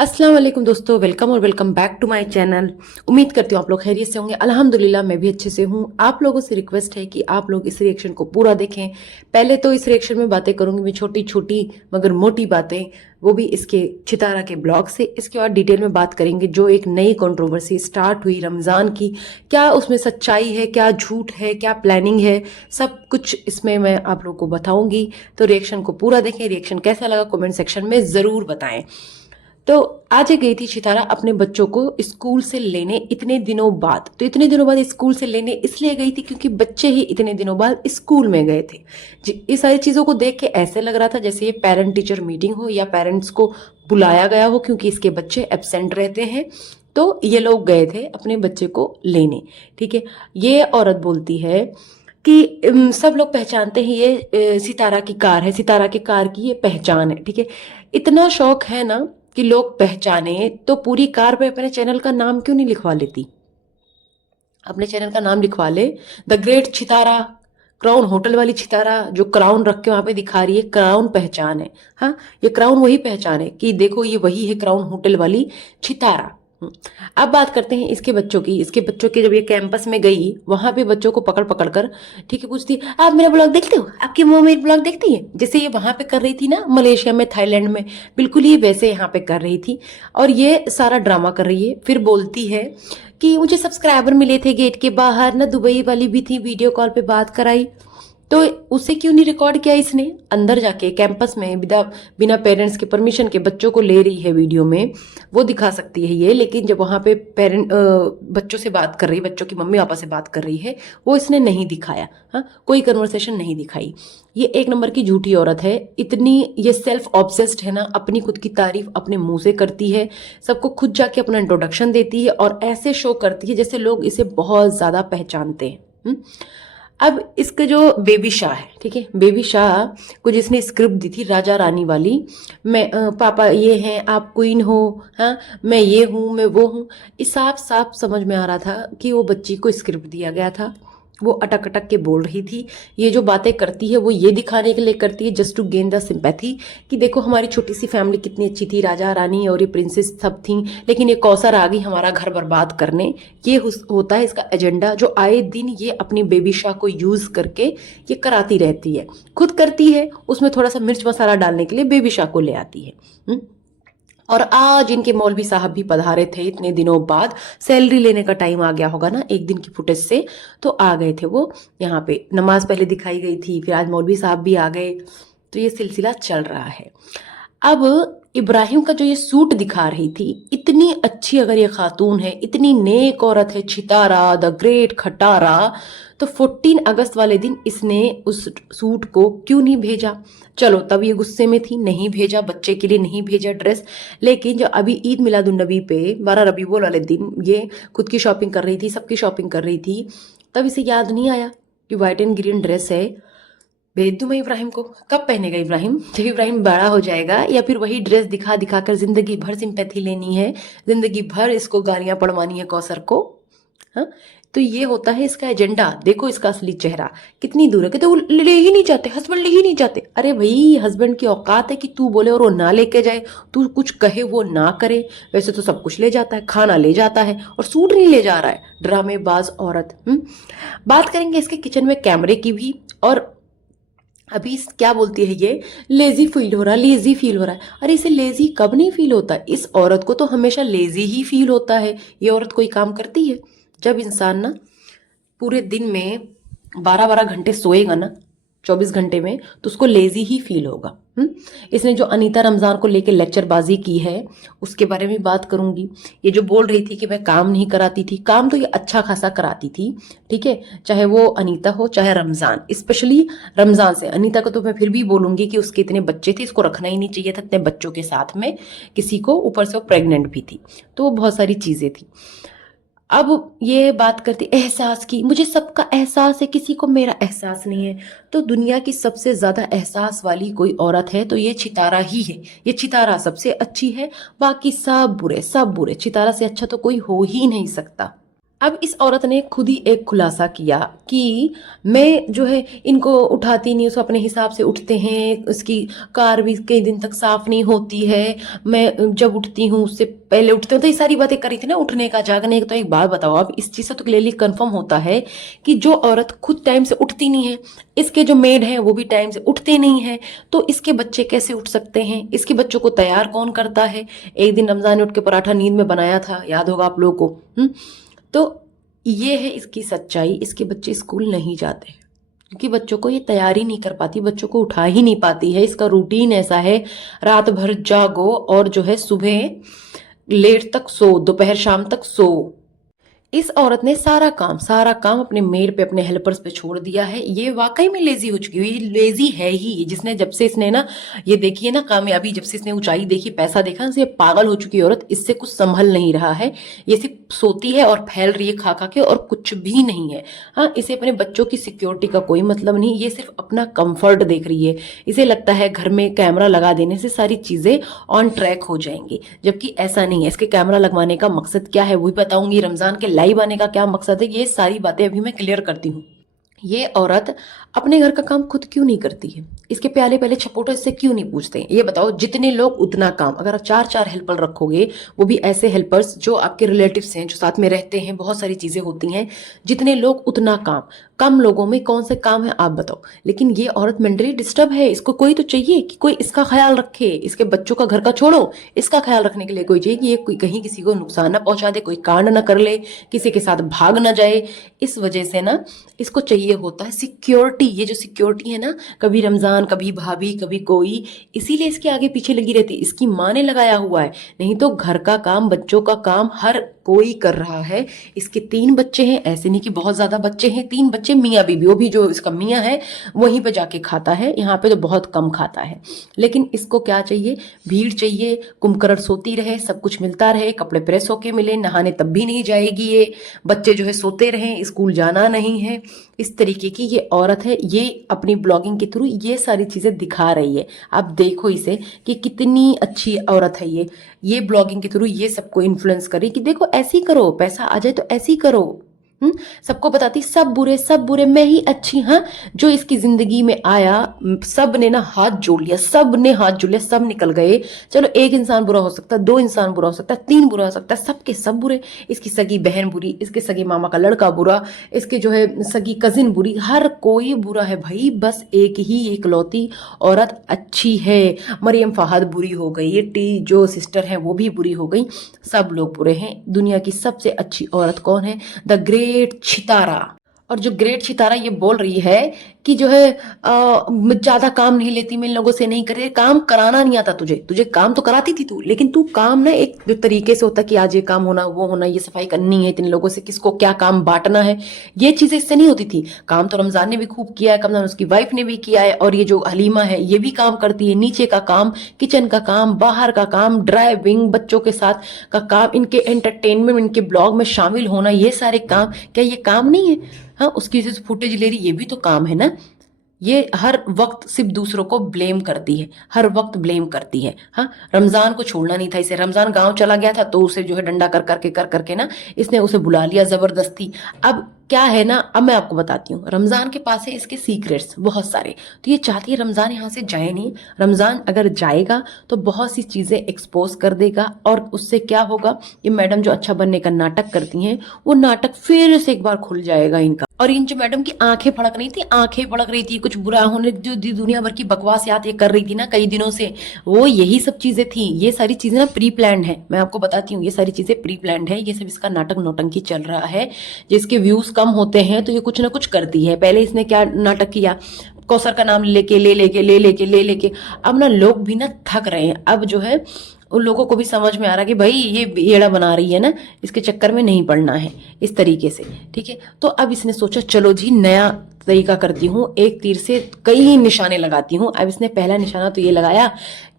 अस्सलाम वालेकुम दोस्तों, वेलकम और welcome back to my channel. उम्मीद करती हूँ आप लोग खैरियत से होंगे। अल्हम्दुलिल्लाह मैं भी अच्छे से हूँ। आप लोगों से रिक्वेस्ट है कि आप लोग इस रिएक्शन को पूरा देखें। पहले तो इस रिएक्शन में बातें करूंगी मैं छोटी छोटी मगर मोटी बातें, वो भी इसके चितारा के ब्लॉग से। इसके बाद डिटेल में बात करेंगे जो एक नई कंट्रोवर्सी स्टार्ट हुई रमज़ान की, क्या उसमें सच्चाई है, क्या झूठ है, क्या प्लानिंग है, सब कुछ इसमें मैं आप लोग को बताऊंगी। तो रिएक्शन को पूरा देखें। रिएक्शन कैसा लगा कमेंट सेक्शन में ज़रूर बताएं। तो आज गई थी सितारा अपने बच्चों को स्कूल से लेने इतने दिनों बाद। तो इतने दिनों बाद स्कूल से लेने इसलिए गई थी क्योंकि बच्चे ही इतने दिनों बाद स्कूल में गए थे जी। इस सारी चीज़ों को देख के ऐसे लग रहा था जैसे ये पेरेंट टीचर मीटिंग हो या पेरेंट्स को बुलाया गया हो, क्योंकि इसके बच्चे एब्सेंट रहते हैं। तो ये लोग गए थे अपने बच्चे को लेने। ठीक है, ये औरत बोलती है कि सब लोग पहचानते हैं ये सितारा की कार है, सितारा की कार की ये पहचान है। ठीक है, इतना शौक है ना कि लोग पहचाने तो पूरी कार पे अपने चैनल का नाम क्यों नहीं लिखवा लेती? अपने चैनल का नाम लिखवा ले, the great Chitara. Crown hotel वाली चितारा जो क्राउन रख के वहां पे दिखा रही है, क्राउन पहचान है। हाँ, ये क्राउन वही पहचान है कि देखो ये वही है क्राउन होटल वाली चितारा। अब बात करते हैं इसके बच्चों की। इसके बच्चों के जब ये कैंपस में गई वहां पे बच्चों को पकड़ पकड़ कर, ठीक है, पूछती आप मेरा ब्लॉग देखते हो, आपकी वो मेरी ब्लॉग देखती है, जैसे ये वहां पे कर रही थी ना मलेशिया में, थाईलैंड में, बिल्कुल ये वैसे यहाँ पे कर रही थी। और ये सारा ड्रामा कर रही है। फिर बोलती है कि मुझे सब्सक्राइबर मिले थे गेट के बाहर ना, दुबई वाली भी थी, वीडियो कॉल पे बात कराई। तो उसे क्यों नहीं रिकॉर्ड किया इसने? अंदर जाके कैंपस में बिना बिना पेरेंट्स के परमिशन के बच्चों को ले रही है वीडियो में, वो दिखा सकती है ये। लेकिन जब वहां पे बच्चों से बात कर रही, बच्चों की मम्मी पापा से बात कर रही है, वो इसने नहीं दिखाया। हाँ, कोई कन्वर्सेशन नहीं दिखाई। ये एक नंबर की झूठी औरत है। इतनी ये सेल्फ ऑब्सेस्ड है ना, अपनी खुद की तारीफ अपने मुंह से करती है, सबको खुद जाके अपना इंट्रोडक्शन देती है और ऐसे शो करती है जैसे लोग इसे बहुत ज्यादा पहचानते हैं। अब इसका जो बेबी शाह है, ठीक है, बेबी शाह को जिसने स्क्रिप्ट दी थी राजा रानी वाली, मैं पापा ये हैं, आप क्वीन हो, हाँ मैं ये हूँ, मैं वो हूँ, इस साफ साफ समझ में आ रहा था कि वो बच्ची को स्क्रिप्ट दिया गया था। वो अटक अटक के बोल रही थी। ये जो बातें करती है वो ये दिखाने के लिए करती है, just to gain the sympathy, कि देखो हमारी छोटी सी फैमिली कितनी अच्छी थी, राजा रानी और ये प्रिंसेस सब थी, लेकिन ये कौसर आ गई हमारा घर बर्बाद करने। ये होता है इसका एजेंडा, जो आए दिन ये अपनी बेबी शाह को यूज करके ये कराती रहती है। खुद करती है, उसमें थोड़ा सा मिर्च मसाला डालने के लिए बेबी शाह को ले आती है। और आज इनके मौलवी साहब भी पधारे थे इतने दिनों बाद। सैलरी लेने का टाइम आ गया होगा ना एक दिन की फुटेज से, तो आ गए थे वो यहाँ पे। नमाज पहले दिखाई गई थी, फिर आज मौलवी साहब भी आ गए। तो ये सिलसिला चल रहा है। अब इब्राहिम का जो ये सूट दिखा रही थी, इतनी अच्छी अगर ये खातून है, इतनी नेक औरत है, छितारा द ग्रेट खटारा, तो 14 अगस्त वाले दिन इसने उस सूट को क्यों नहीं भेजा? चलो तब ये गुस्से में थी, नहीं भेजा, बच्चे के लिए नहीं भेजा ड्रेस। लेकिन जब अभी ईद मिलादुन्नबी पे 12 रबीउल वाले दिन ये खुद की शॉपिंग कर रही थी, सबकी शॉपिंग कर रही थी, तब इसे याद नहीं आया कि व्हाइट एंड ग्रीन ड्रेस है, भेज दूं मैं इब्राहिम को? कब पहनेगा इब्राहिम? जब इब्राहिम बड़ा हो जाएगा, या फिर वही ड्रेस दिखा दिखा कर जिंदगी भर सिंपैथी लेनी है, जिंदगी भर इसको गालियां पड़वानी है कौसर को? हाँ, तो ये होता है इसका एजेंडा। देखो इसका असली चेहरा कितनी दूर है। कहते वो ले ही नहीं जाते, हस्बैंड ले ही नहीं जाते। अरे भाई, हस्बैंड की औकात है कि तू बोले और वो ना लेके जाए, तू कुछ कहे वो ना करे। वैसे तो सब कुछ ले जाता है, खाना ले जाता है और सूट नहीं ले जा रहा है, ड्रामेबाज औरत। बात करेंगे इसके किचन में कैमरे की भी। और अभी क्या बोलती है ये, लेजी फील हो रहा है, लेजी फील हो रहा है। अरे इसे लेजी कब नहीं फील होता? इस औरत को तो हमेशा लेजी ही फील होता है। ये औरत कोई काम करती है? जब इंसान ना पूरे दिन में 12-12 घंटे सोएगा ना, 24 घंटे में, तो उसको लेजी ही फील होगा। इसने जो अनीता रमजान को लेके लेक्चरबाजी की है उसके बारे में बात करूंगी। ये जो बोल रही थी कि मैं काम नहीं कराती थी, काम तो ये अच्छा खासा कराती थी। ठीक है, चाहे वो अनीता हो चाहे रमजान, स्पेशली रमजान से। अनीता को तो मैं फिर भी बोलूंगी कि उसके इतने बच्चे थे, इसको रखना ही नहीं चाहिए था इतने बच्चों के साथ में किसी को, ऊपर से वो प्रेग्नेंट भी थी, तो वो बहुत सारी चीजें थी। अब ये बात करती एहसास की, मुझे सबका एहसास है, किसी को मेरा एहसास नहीं है। तो दुनिया की सबसे ज्यादा एहसास वाली कोई औरत है तो ये चितारा ही है। ये चितारा सबसे अच्छी है, बाकी सब बुरे, सब बुरे। चितारा से अच्छा तो कोई हो ही नहीं सकता। अब इस औरत ने खुद ही एक खुलासा किया कि मैं जो है इनको उठाती नहीं, उसको अपने हिसाब से उठते हैं, उसकी कार भी कई दिन तक साफ नहीं होती है, मैं जब उठती हूँ उससे पहले उठते हूँ। तो ये सारी बातें करी थी ना, उठने का जागने का। तो एक बात बताओ, अब इस चीज़ से तो क्लियरली कंफर्म होता है कि जो औरत खुद टाइम से उठती नहीं है, इसके जो मेड हैं वो भी टाइम से उठते नहीं हैं, तो इसके बच्चे कैसे उठ सकते हैं? इसके बच्चों को तैयार कौन करता है? एक दिन रमजान ने उठ के पराठा नींद में बनाया था, याद होगा आप लोगों को। तो ये है इसकी सच्चाई। इसके बच्चे स्कूल नहीं जाते क्योंकि बच्चों को ये तैयारी नहीं कर पाती, बच्चों को उठा ही नहीं पाती है। इसका रूटीन ऐसा है, रात भर जागो और जो है सुबह लेट तक सो, दोपहर शाम तक सो। इस औरत ने सारा काम अपने मेड पे, अपने हेल्पर्स पे छोड़ दिया है। ये वाकई में लेजी हो चुकी है, ये लेजी है ही। जिसने जब से इसने ना ये देखी है ना कामयाबी, जब से इसने ऊंचाई देखी, पैसा देखा, ये पागल हो चुकी है औरत। इससे कुछ संभल नहीं रहा है, ये सिर्फ सोती है और फैल रही है खा खा के, और कुछ भी नहीं है। हाँ, इसे अपने बच्चों की सिक्योरिटी का कोई मतलब नहीं, ये सिर्फ अपना कंफर्ट देख रही है। इसे लगता है घर में कैमरा लगा देने से सारी चीजें ऑन ट्रैक हो जाएंगी, जबकि ऐसा नहीं है। इसके कैमरा लगवाने का मकसद क्या है वही बताऊंगी, रमजान के लाइव आने का क्या मकसद है, ये सारी बातें अभी मैं क्लियर करती हूँ। ये औरत अपने घर का काम खुद क्यों नहीं करती है? इसके प्याले पहले छपोटे इससे क्यों नहीं पूछते? ये बताओ, जितने लोग उतना काम। अगर आप चार चार हेल्पर रखोगे, वो भी ऐसे हेल्पर्स जो आपके रिलेटिव्स हैं, जो साथ में रहते हैं, बहुत सारी चीजें होती हैं, जितने लोग उतना काम। कम लोगों में कौन से काम है आप बताओ? लेकिन ये औरत मेंटली डिस्टर्ब है, इसको कोई तो चाहिए कि कोई इसका ख्याल रखे। इसके बच्चों का, घर का छोड़ो, इसका ख्याल रखने के लिए कोई चाहिए कि ये कोई कहीं किसी को नुकसान ना पहुंचा दे, कोई कांड ना कर ले, किसी के साथ भाग ना जाए। इस वजह से ना इसको चाहिए होता है सिक्योरिटी। ये जो सिक्योरिटी है ना, कभी रमजान, कभी भाभी, कभी कोई, इसीलिए इसके आगे पीछे लगी रहती। इसकी माँ ने लगाया हुआ है, नहीं तो घर का काम, बच्चों का काम हर कोई कर रहा है। इसके 3 बच्चे हैं, ऐसे नहीं कि बहुत ज्यादा बच्चे हैं, 3 बच्चे, मियाँ बीबी। वो भी जो इसका मियाँ है वहीं पे जाके खाता है, यहाँ पे तो बहुत कम खाता है। लेकिन इसको क्या चाहिए? भीड़ चाहिए, कुंभकर्ण सोती रहे, सब कुछ मिलता रहे, कपड़े प्रेस होके मिले, नहाने तब भी नहीं जाएगी ये, बच्चे जो है सोते रहे, स्कूल जाना नहीं है। इस तरीके की ये औरत है। ये अपनी ब्लॉगिंग के थ्रू ये सारी चीजें दिखा रही है। आप देखो इसे कि कितनी अच्छी औरत है ये ब्लॉगिंग के थ्रू ये सबको इन्फ्लुएंस करे कि देखो ऐसे ही करो, पैसा आ जाए तो ऐसे ही करो। सबको बताती सब बुरे, सब बुरे, मैं ही अच्छी। हाँ, जो इसकी जिंदगी में आया सब ने ना हाथ जोड़ लिया, सब ने हाथ जोड़ लिया, सब निकल गए। चलो एक इंसान बुरा हो सकता है, 2 इंसान बुरा हो सकता है, 3 बुरा हो सकता है, सबके सब बुरे। इसकी सगी बहन बुरी, इसके सगे मामा का लड़का बुरा, इसके जो है सगी कजिन बुरी, हर कोई बुरा है भाई। बस एक ही एकलौती औरत अच्छी है। मरियम फहद बुरी हो गई, ये टी जो सिस्टर है वो भी बुरी हो गई, सब लोग बुरे हैं। दुनिया की सबसे अच्छी औरत कौन है? द ग्रेट छितारा। और जो ग्रेट छितारा ये बोल रही है कि जो है ज्यादा काम नहीं लेती, मैं इन लोगों से नहीं करे, काम कराना नहीं आता तुझे, तुझे काम तो कराती थी तू, लेकिन तू काम ना एक जो तरीके से होता कि आज ये काम होना, वो होना, ये सफाई करनी है, इतने लोगों से किसको क्या काम बांटना है, ये चीजें इससे नहीं होती थी। काम तो रमजान ने भी खूब किया है, कमजान उसकी वाइफ ने भी किया है, और ये जो हलीमा है ये भी काम करती है, नीचे का काम, किचन का काम, बाहर का काम, ड्राइविंग, बच्चों के साथ का काम, इनके एंटरटेनमेंट, इनके ब्लॉग में शामिल होना, ये सारे काम, क्या ये काम नहीं है? हाँ, उसकी वजह से फुटेज ले रही, ये भी तो काम है ना। ये हर वक्त सिर्फ दूसरों को ब्लेम करती है, हर वक्त ब्लेम करती है। हाँ, रमजान को छोड़ना नहीं था इसे। रमजान गांव चला गया था तो उसे जो है डंडा कर करके ना इसने उसे बुला लिया जबरदस्ती। अब क्या है ना, अब मैं आपको बताती हूँ, रमजान के पास है इसके सीक्रेट्स बहुत सारे, तो ये चाहती है रमजान यहाँ से जाए नहीं। रमजान अगर जाएगा तो बहुत सी चीजें एक्सपोज कर देगा, और उससे क्या होगा, ये मैडम जो अच्छा बनने का नाटक करती हैं, वो नाटक फिर से एक बार खुल जाएगा इनका। और इन जो मैडम की आंखें फड़क रही थी, आंखें फड़क रही थी, कुछ बुरा होने जो दुनिया भर की बकवास याद ये कर रही थी ना कई दिनों से, वो यही सब चीजें थी। ये सारी चीजें ना प्री प्लान्ड है, मैं आपको बताती हूँ, ये सारी चीजें प्री प्लान्ड है। ये सब इसका नाटक नौटंकी चल रहा है। जिसके व्यूज कम होते हैं तो ये कुछ ना कुछ करती है। पहले इसने क्या नाटक किया, कौसर का नाम ले लेके अब ना लोग भी ना थक रहे हैं। अब जो है उन लोगों को भी समझ में आ रहा है कि भाई ये येड़ा बना रही है ना, इसके चक्कर में नहीं पड़ना है इस तरीके से, ठीक है। तो अब इसने सोचा चलो जी नया तरीका करती हूँ, एक तीर से कई निशाने लगाती हूँ। अब इसने पहला निशाना तो ये लगाया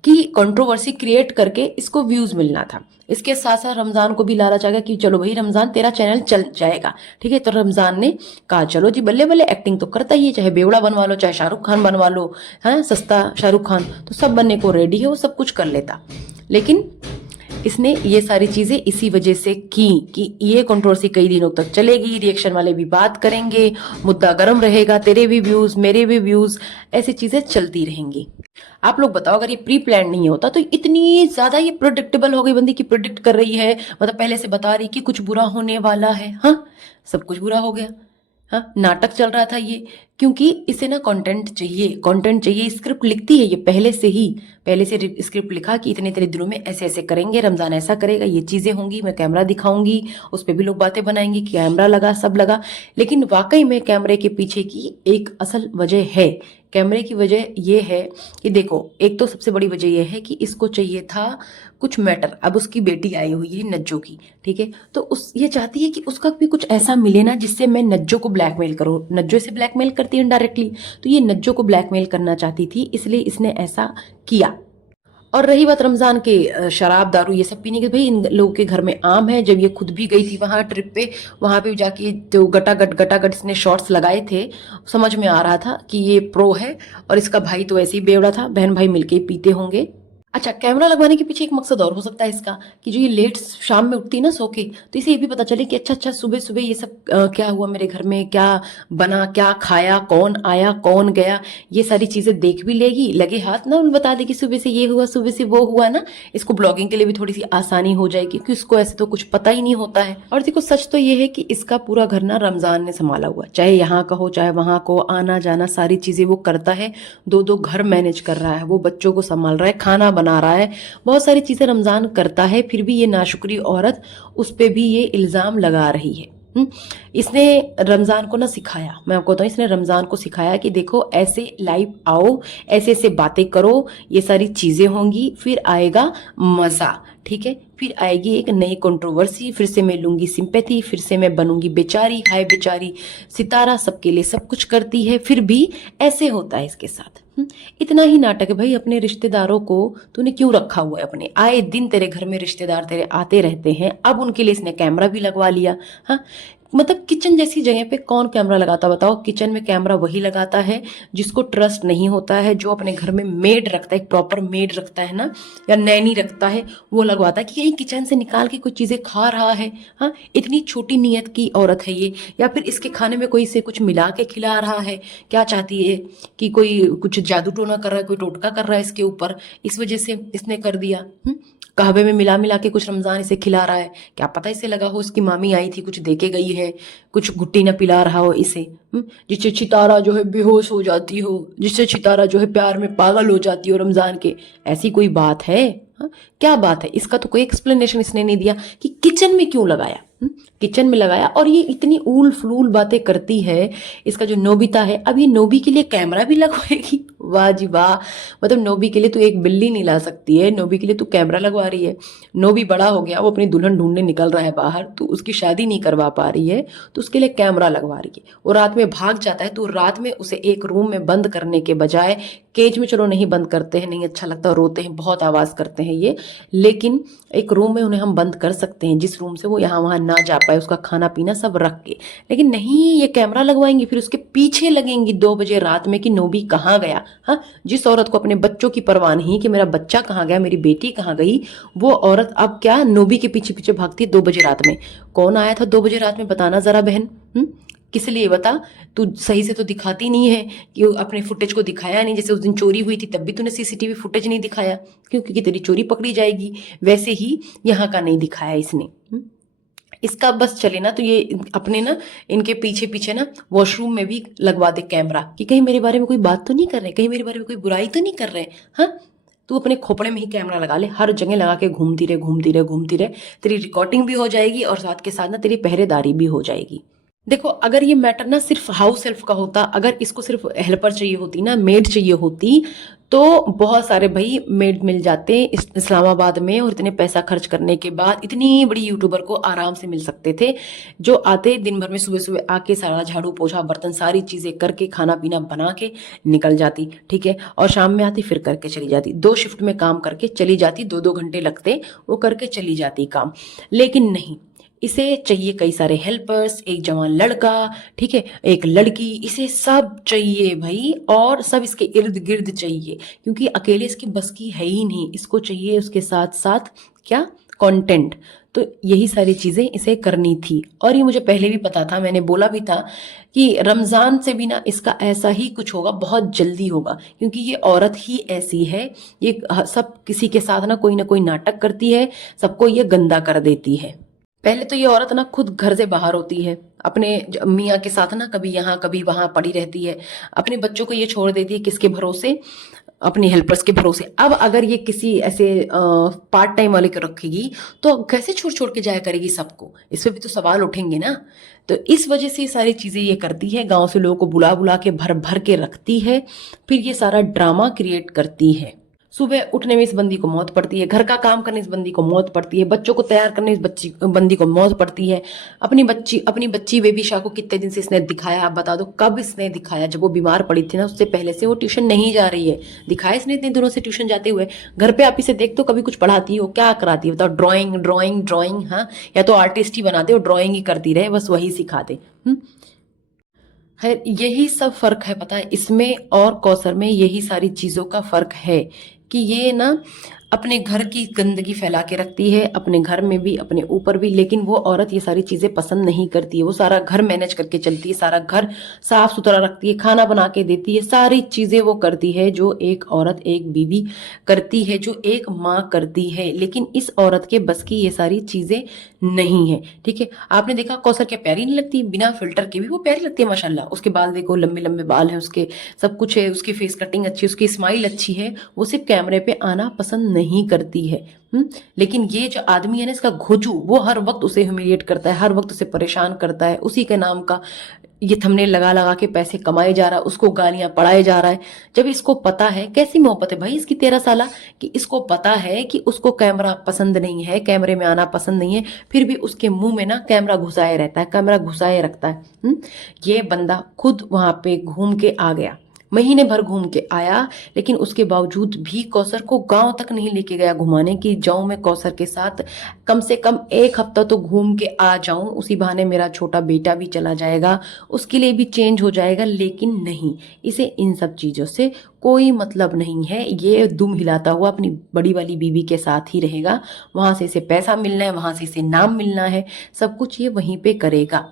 कि कंट्रोवर्सी क्रिएट करके इसको व्यूज मिलना था। इसके साथ साथ रमजान को भी लालच आ गया कि चलो भाई रमजान तेरा चैनल चल जाएगा, ठीक है। तो रमजान ने कहा चलो जी बल्ले बल्ले, एक्टिंग तो करता ही है, चाहे बेवड़ा बनवा लो, चाहे शाहरुख खान बनवा लो, है सस्ता शाहरुख खान, तो सब बनने को रेडी है, वो सब कुछ कर लेता। लेकिन इसने ये सारी चीजें इसी वजह से की कि ये कंट्रोवर्सी कई दिनों तक चलेगी, रिएक्शन वाले भी बात करेंगे, मुद्दा गर्म रहेगा, तेरे भी व्यूज मेरे भी व्यूज, ऐसी चीजें चलती रहेंगी। आप लोग बताओ, अगर ये प्री प्लान नहीं होता तो इतनी ज्यादा ये प्रोडिक्टेबल हो गई बंदी की प्रोडिक्ट कर रही है, मतलब पहले से बता रही कि कुछ बुरा होने वाला है। हाँ, सब कुछ बुरा हो गया। हाँ, नाटक चल रहा था ये, क्योंकि इसे ना कंटेंट चाहिए, कंटेंट चाहिए। स्क्रिप्ट लिखती है ये पहले से स्क्रिप्ट लिखा कि इतने इतने दिनों में ऐसे ऐसे करेंगे, रमजान ऐसा करेगा, ये चीजें होंगी, मैं कैमरा दिखाऊंगी, उस पर भी लोग बातें बनाएंगे, कैमरा लगा, सब लगा। लेकिन वाकई में कैमरे के पीछे की एक असल वजह है। कैमरे की वजह यह है कि देखो, एक तो सबसे बड़ी वजह यह है कि इसको चाहिए था कुछ मैटर। अब उसकी बेटी आई हुई है नज्जो की, ठीक है, तो उस ये चाहती है कि उसका भी कुछ ऐसा मिले ना जिससे मैं नज्जो को ब्लैकमेल करूं। नज्जो से ब्लैकमेल करती है इनडायरेक्टली, तो ये नज्जो को ब्लैकमेल करना चाहती थी, इसलिए इसने ऐसा किया। और रही बात रमजान के शराब दारू ये सब पीने की, भाई इन लोगों के घर में आम है। जब ये खुद भी गई थी वहां ट्रिप पे, वहां पे जाके जो गटागट इसने शॉर्ट्स लगाए थे, समझ में आ रहा था कि ये प्रो है। और इसका भाई तो ऐसे ही बेवड़ा था, बहन भाई मिलके पीते होंगे। अच्छा, कैमरा लगवाने के पीछे एक मकसद और हो सकता है इसका, कि जो ये लेट शाम में उठती है ना सो के, तो इसे ये भी पता चले कि अच्छा सुबह सुबह ये सब क्या हुआ मेरे घर में, क्या बना, क्या खाया, कौन आया कौन गया, ये सारी चीजें देख भी लेगी, लगे हाथ ना बता देगी सुबह से ये हुआ, सुबह से वो हुआ ना। इसको ब्लॉगिंग के लिए भी थोड़ी सी आसानी हो जाएगी, क्योंकि उसको ऐसे तो कुछ पता ही नहीं होता है। और देखो, सच तो ये है कि इसका पूरा घर ना रमजान ने संभाला हुआ, चाहे यहाँ का हो चाहे वहां को, आना जाना सारी चीजें वो करता है। दो घर मैनेज कर रहा है, वो बच्चों को संभाल रहा है, खाना बना रहा है, बहुत सारी चीजें रमजान करता है। फिर भी ये नाशुक्री औरत, उस पे भी ये इल्जाम लगा रही है। इसने रमजान को ना सिखाया, मैं आपको बताऊं, इसने रमजान को सिखाया कि देखो ऐसे लाइव आओ, ऐसे ऐसे बातें करो, ये सारी चीजें होंगी, फिर आएगा मजा, ठीक है, फिर आएगी एक नई कंट्रोवर्सी, फिर से मैं लूंगी सिंपैथी, फिर से मैं बनूंगी बेचारी, हाय बेचारी सितारा, सबके लिए सब कुछ करती है, फिर भी ऐसे होता है इसके साथ। इतना ही नाटक है भाई। अपने रिश्तेदारों को तूने क्यों रखा हुआ है? अपने आए दिन तेरे घर में रिश्तेदार तेरे आते रहते हैं, अब उनके लिए इसने कैमरा भी लगवा लिया। हाँ, मतलब किचन जैसी जगह पे कौन कैमरा लगाता बताओ? किचन में कैमरा वही लगाता है जिसको ट्रस्ट नहीं होता है, जो अपने घर में मेड रखता है, एक प्रॉपर मेड रखता है ना, या नैनी रखता है, वो लगवाता है कि कहीं किचन से निकाल के कुछ चीजें खा रहा है। हाँ, इतनी छोटी नीयत की औरत है ये, या फिर इसके खाने में कोई से कुछ मिला के खिला रहा है, क्या चाहती है कि कोई कुछ जादू टोना कर रहा है, कोई टोटका कर रहा है इसके ऊपर, इस वजह से इसने कर दिया। कहवे में मिला मिला के कुछ रमजान इसे खिला रहा है, क्या पता इसे लगा हो इसकी मामी आई थी कुछ देके गई है, कुछ गुट्टी ना पिला रहा हो इसे, जिससे चितारा जो है बेहोश हो जाती हो, जिससे चितारा जो है प्यार में पागल हो जाती हो रमजान के। ऐसी कोई बात है? क्या बात है? इसका तो कोई एक्सप्लेनेशन इसने नहीं दिया कि किचन में क्यों लगाया। किचन में लगाया, और ये इतनी ऊल फलूल बातें करती है। इसका जो नोबिता है, अब ये नोबी के लिए कैमरा भी लगवाएगी। वाह जी वाह, मतलब नोबी के लिए तू एक बिल्ली नहीं ला सकती है, नोबी के लिए तू कैमरा लगवा रही है। नोबी बड़ा हो गया, वो अपनी दुल्हन ढूंढने निकल रहा है बाहर, तू उसकी शादी नहीं करवा पा रही है, तो उसके लिए कैमरा लगवा रही है। वो रात में भाग जाता है, तो रात में उसे एक रूम में बंद करने के बजाय, केज में चलो नहीं बंद करते हैं, नहीं अच्छा लगता, रोते हैं, बहुत आवाज करते हैं ये, लेकिन एक रूम में उन्हें हम बंद कर सकते हैं जिस रूम से वो यहाँ वहां ना जा पाए, उसका खाना पीना सब रख के। लेकिन नहीं, ये कैमरा लगवाएंगी, फिर उसके पीछे लगेंगी 2 बजे रात में कि नोबी कहाँ गया। हाँ, जिस औरत को अपने बच्चों की परवाह नहीं कि मेरा बच्चा कहाँ गया, मेरी बेटी कहाँ गई, वो औरत अब क्या नोबी के पीछे पीछे भागती है 2 बजे रात में। कौन आया था 2 बजे रात में, बताना जरा बहन। किस लिए बता? तू सही से तो दिखाती नहीं है, कि अपने फुटेज को दिखाया नहीं। जैसे उस दिन चोरी हुई थी तब भी तूने सीसीटीवी फुटेज नहीं दिखाया, क्योंकि तेरी चोरी पकड़ी जाएगी। वैसे ही यहाँ का नहीं दिखाया इसने। इसका बस चले ना तो ये अपने ना इनके पीछे पीछे ना वॉशरूम में भी लगवा दे कैमरा, कि कहीं मेरे बारे में कोई बात तो नहीं कर रहे, कहीं मेरे बारे में कोई बुराई तो नहीं कर रहे। हाँ, तू अपने खोपड़े में ही कैमरा लगा ले, हर जगह लगा के घूमती रहे, तेरी रिकॉर्डिंग भी हो जाएगी और साथ के साथ ना तेरी पहरेदारी भी हो जाएगी। देखो, अगर ये मैटर ना सिर्फ हाउस हेल्प का होता, अगर इसको सिर्फ हेल्पर चाहिए होती ना, मेड चाहिए होती, तो बहुत सारे भाई मेड मिल जाते इस्लामाबाद में, और इतने पैसा खर्च करने के बाद इतनी बड़ी यूट्यूबर को आराम से मिल सकते थे, जो आते दिन भर में सुबह सुबह आके सारा झाड़ू पोछा बर्तन सारी चीजें करके खाना पीना बना के निकल जाती, ठीक है, और शाम में आती फिर करके चली जाती, 2 शिफ्ट में काम करके चली जाती, 2-2 घंटे लगते वो करके चली जाती काम। लेकिन नहीं, इसे चाहिए कई सारे हेल्पर्स, एक जवान लड़का, ठीक है, एक लड़की, इसे सब चाहिए भाई, और सब इसके इर्द गिर्द चाहिए, क्योंकि अकेले इसकी बस की है ही नहीं। इसको चाहिए उसके साथ साथ क्या, कंटेंट। तो यही सारी चीजें इसे करनी थी और ये मुझे पहले भी पता था, मैंने बोला भी था कि रमजान से भी ना इसका ऐसा ही कुछ होगा, बहुत जल्दी होगा, क्योंकि ये औरत ही ऐसी है। ये सब किसी के साथ ना कोई नाटक करती है, सबको ये गंदा कर देती है। पहले तो ये औरत ना खुद घर से बाहर होती है, अपने मियाँ के साथ ना कभी यहाँ कभी वहां पड़ी रहती है, अपने बच्चों को ये छोड़ देती है किसके भरोसे, अपनी हेल्पर्स के भरोसे। अब अगर ये किसी ऐसे पार्ट टाइम वाले को रखेगी तो कैसे छोड़ छोड़ के जाया करेगी सबको, इस पे भी तो सवाल उठेंगे ना। तो इस वजह से ये सारी चीजें ये करती है, गांव से लोगों को बुला बुला के भर भर के रखती है, फिर ये सारा ड्रामा क्रिएट करती है। सुबह उठने में इस बंदी को मौत पड़ती है, घर का काम करने इस बंदी को मौत पड़ती है, बच्चों को तैयार करने इस बंदी को मौत पड़ती है। अपनी बच्ची बेबी शाह को कितने दिन से इसने दिखाया, आप बता दो कब इसने दिखाया? जब वो बीमार पड़ी थी ना, उससे पहले से वो ट्यूशन नहीं जा रही है, दिखाया इसने इतने दिनों से ट्यूशन जाते हुए। घर पे आप इसे देख तो कभी कुछ पढ़ाती हो, क्या कराती है बताओ? ड्राइंग ड्राइंग ड्राइंग, हाँ, या तो आर्टिस्ट ही बना दे और ड्राइंग ही करती रहे, बस वही सिखा दे। है, यही सब फर्क है, पता है इसमें और कौसर में, यही सारी चीजों का फर्क है कि ये ना अपने घर की गंदगी फैला के रखती है, अपने घर में भी अपने ऊपर भी, लेकिन वो औरत ये सारी चीजें पसंद नहीं करती है। वो सारा घर मैनेज करके चलती है, सारा घर साफ सुथरा रखती है, खाना बना के देती है, सारी चीजें वो करती है जो एक औरत, एक बीवी करती है, जो एक माँ करती है। लेकिन इस औरत के बस की ये सारी चीजें नहीं है, ठीक है। आपने देखा कौसर क्या प्यारी नहीं लगती? बिना फिल्टर के भी वो प्यारी लगती है माशाल्लाह। उसके बाल देखो, लंबे लंबे बाल हैं उसके, सब कुछ है, उसकी फेस कटिंग अच्छी है, उसकी स्माइल अच्छी है, वो सिर्फ कैमरे पे आना पसंद नहीं करती है। लेकिन ये जो आदमी है ना, इसका घोचू, वो हर वक्त उसे ह्यूमिलिएट करता है, हर वक्त उसे परेशान करता है, उसी के नाम का ये थंबनेल लगा लगा के पैसे कमाए जा रहा है, उसको गालियां पढ़ाए जा रहा है। जब इसको पता है, कैसी मोहब्बत है भाई इसकी 13 साल, कि इसको पता है कि उसको कैमरा पसंद नहीं है, कैमरे में आना पसंद नहीं है, फिर भी उसके मुंह में ना कैमरा घुसाए रहता है, कैमरा घुसाए रखता है। ये बंदा खुद वहां पे घूम के आ गया, महीने भर घूम के आया, लेकिन उसके बावजूद भी कौसर को गांव तक नहीं लेके गया घुमाने की। जाऊं मैं कौसर के साथ, कम से कम 1 हफ्ता तो घूम के आ जाऊं, उसी बहाने मेरा छोटा बेटा भी चला जाएगा, उसके लिए भी चेंज हो जाएगा। लेकिन नहीं, इसे इन सब चीजों से कोई मतलब नहीं है। ये दुम हिलाता हुआ अपनी बड़ी वाली बीवी के साथ ही रहेगा, वहां से इसे पैसा मिलना है, वहां से इसे नाम मिलना है, सब कुछ ये वहीं पे करेगा।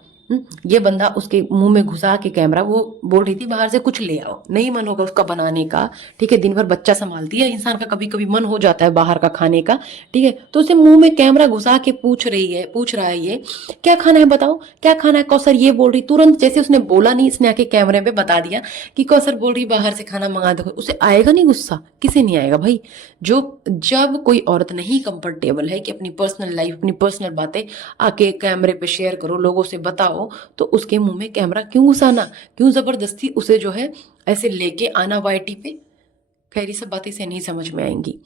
ये बंदा उसके मुंह में घुसा के कैमरा, वो बोल रही थी बाहर से कुछ ले आओ, नहीं मन होगा उसका बनाने का, ठीक है, दिन भर बच्चा संभालती है, इंसान का कभी कभी मन हो जाता है बाहर का खाने का, ठीक है, तो उसे मुंह में कैमरा घुसा के पूछ रहा है ये क्या खाना है, बताओ क्या खाना है कौसर। ये बोल रही, तुरंत जैसे उसने बोला नहीं, इसने आके कैमरे पे बता दिया कि कौसर बोल रही बाहर से खाना मंगा दो। उसे आएगा नहीं गुस्सा? किसे नहीं आएगा भाई? जब कोई औरत नहीं कंफर्टेबल है कि अपनी पर्सनल लाइफ, अपनी पर्सनल बातें आके कैमरे पे शेयर करो, लोगों से बताओ, तो उसके मुंह में कैमरा क्यों घुसाना, क्यों जबरदस्ती उसे जो है ऐसे लेके आना वाईटी पे? खैर, ये सब बातें से नहीं समझ में आएंगी।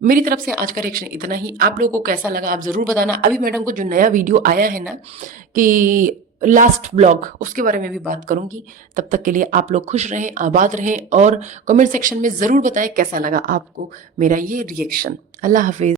मेरी तरफ से आज का रिएक्शन इतना ही। आप लोगों को कैसा लगा आप जरूर बताना। अभी मैडम को जो नया वीडियो आया है ना कि लास्ट ब्लॉग, उसके बारे में भी बात करूंगी। तब तक के लिए आप लोग खुश रहें, आबाद रहें और कमेंट सेक्शन में जरूर बताएं कैसा लगा आपको मेरा ये रिएक्शन। अल्लाह हाफिज।